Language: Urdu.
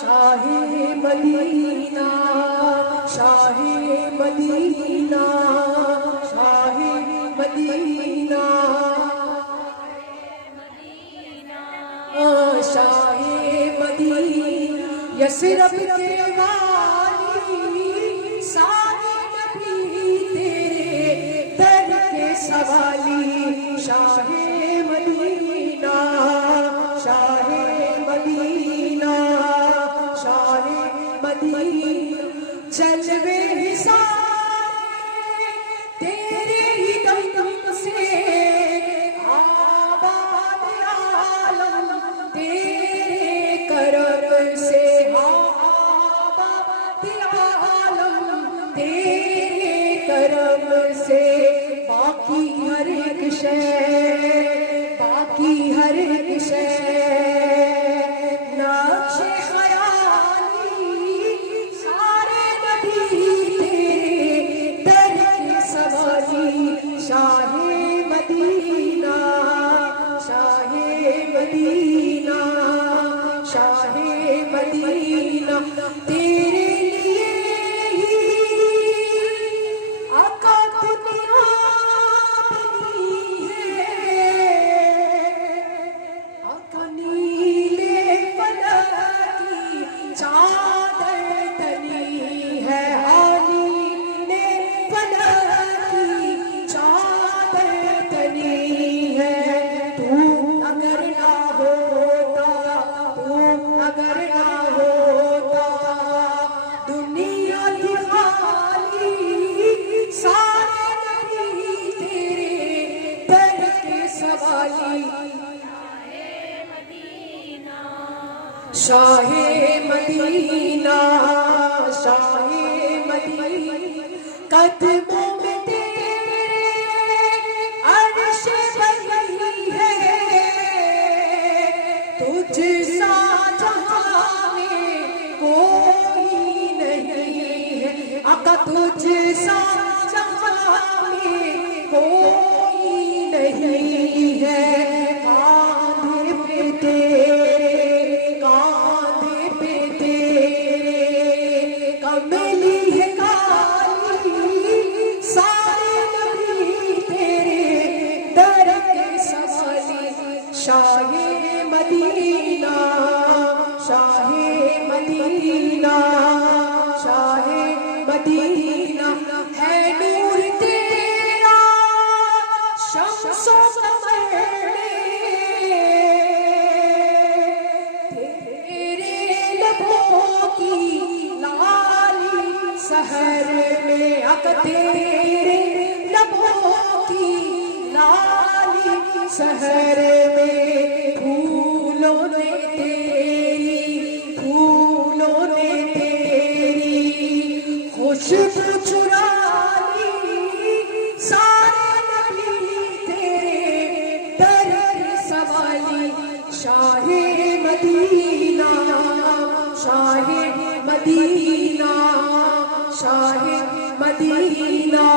شاہ مدینہ شاہ مدینہ شاہ مدینہ شاہ مدینہ یثرب کے والی سارے نبی تیرے در کے سوالی شاہ مدینہ شاہ مدینہ شاہ مدینہ جلوے سارے تیرے ہی دم سے آباد عالم تیرے کرم سے آباد عالم تیرے کرم سے باقی ہر ایک شے باقی ہر ایک شے نقش خیالی سارے نبی تیرے در کے سوالی شاہ مدینہ شاہ مدینہ شاہ مدینہ تیرے لیے ہی آقا دنیا بنی ہے آقا نیلے فلک کی چادر تنی ہے نیلے فلک کی چادر تنی ہے تو اگر نہ ہوتا تو اگر نہ ہوتا دنیا کی خالی سارے نبی تیرے در کے سوالی شاہ مدینہ شاہ مدینہ قدموں میں تیرے عرش بنی ہے تجھ سا جہاں میں کوئی نہیں ہے آقا تجھ سا جہاں میں کوئی نہیں ہے کاندھے پہ تیرے کاندھے پہ تیرے کملی ہے کالی سارے نبی تیرے در کے سوالی شاہ مدینہ شاہ مدینہ شاہ مدینہ ہے نور تیرا شمس و قمر تیرے لبوں کی لالی سحر میں آقا تیرے لبوں کی لالی سحر میں پھولوں نے تیری پھولوں نے تیری خوشبو چرا لی سارے نبی تیرے در کے سوالی شاہ مدینہ شاہ مدینہ شاہ مدینہ